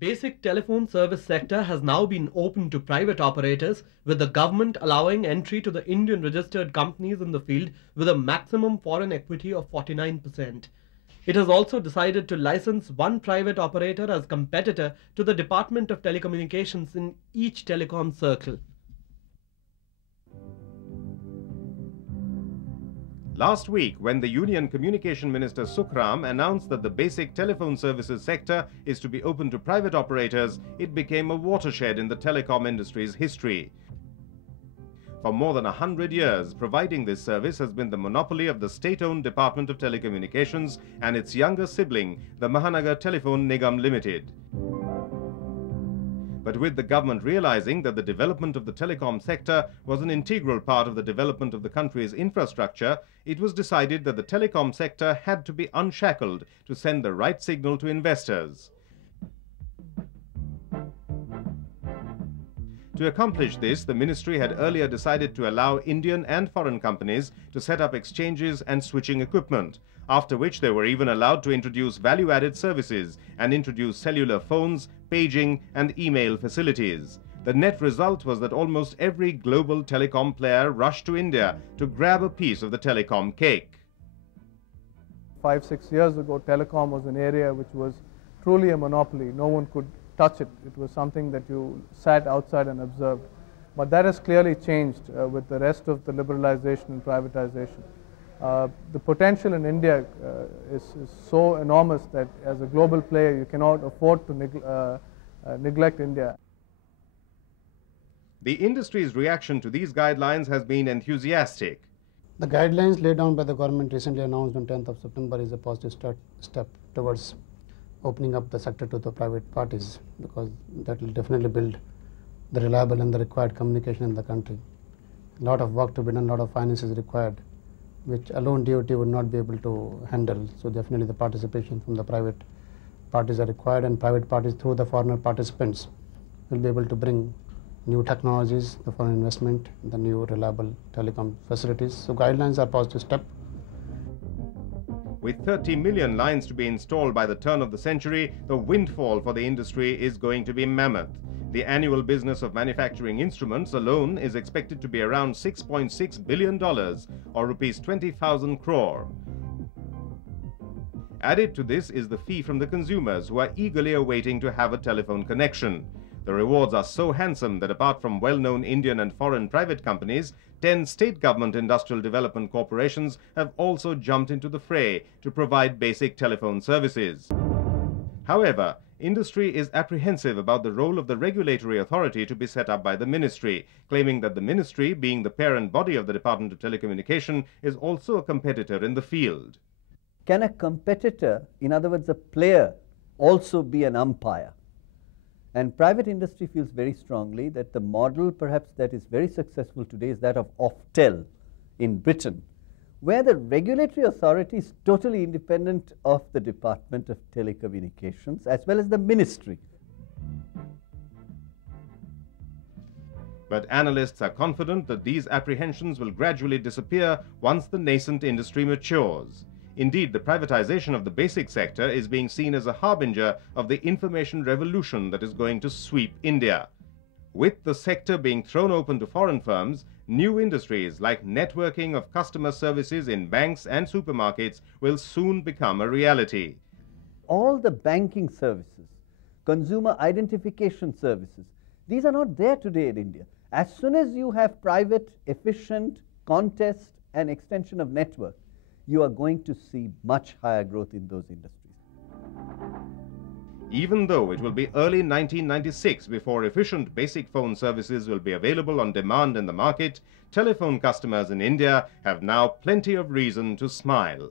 Basic telephone service sector has now been opened to private operators, with the government allowing entry to the Indian registered companies in the field with a maximum foreign equity of 49%. It has also decided to license one private operator as competitor to the Department of Telecommunications in each telecom circle. Last week, when the Union Communication Minister Sukhram announced that the basic telephone services sector is to be open to private operators, it became a watershed in the telecom industry's history. For more than 100 years, providing this service has been the monopoly of the state-owned Department of Telecommunications and its younger sibling, the Mahanagar Telephone Nigam Limited. But with the government realizing that the development of the telecom sector was an integral part of the development of the country's infrastructure, it was decided that the telecom sector had to be unshackled to send the right signal to investors. To accomplish this, the ministry had earlier decided to allow Indian and foreign companies to set up exchanges and switching equipment, after which they were even allowed to introduce value-added services and introduce cellular phones, paging and email facilities. The net result was that almost every global telecom player rushed to India to grab a piece of the telecom cake. 5-6 years ago, telecom was an area which was truly a monopoly. No one could touch it. It was something that you sat outside and observed. But that has clearly changed with the rest of the liberalization and privatization. The potential in India is so enormous that as a global player you cannot afford to neglect India. The industry's reaction to these guidelines has been enthusiastic. The guidelines laid down by the government recently announced on 10th of September is a positive step towards opening up the sector to the private parties, because that will definitely build the reliable and the required communication in the country. A lot of work to be done, a lot of finance is required, which alone DOT would not be able to handle. So definitely the participation from the private parties are required, and private parties through the foreign participants will be able to bring new technologies, the foreign investment, the new reliable telecom facilities. So guidelines are a positive step. With 30 million lines to be installed by the turn of the century, the windfall for the industry is going to be mammoth. The annual business of manufacturing instruments alone is expected to be around $6.6 billion or rupees 20,000 crore. Added to this is the fee from the consumers who are eagerly awaiting to have a telephone connection. The rewards are so handsome that apart from well-known Indian and foreign private companies, 10 state government industrial development corporations have also jumped into the fray to provide basic telephone services. However, industry is apprehensive about the role of the regulatory authority to be set up by the ministry, claiming that the ministry, being the parent body of the Department of Telecommunication, is also a competitor in the field. Can a competitor, in other words a player, also be an umpire? And private industry feels very strongly that the model perhaps that is very successful today is that of Oftel in Britain, where the regulatory authority is totally independent of the Department of Telecommunications as well as the ministry. But analysts are confident that these apprehensions will gradually disappear once the nascent industry matures. Indeed, the privatization of the basic sector is being seen as a harbinger of the information revolution that is going to sweep India. With the sector being thrown open to foreign firms, new industries like networking of customer services in banks and supermarkets will soon become a reality. All the banking services, consumer identification services, these are not there today in India. As soon as you have private, efficient, contest and extension of network, you are going to see much higher growth in those industries. Even though it will be early 1996 before efficient basic phone services will be available on demand in the market, telephone customers in India have now plenty of reason to smile.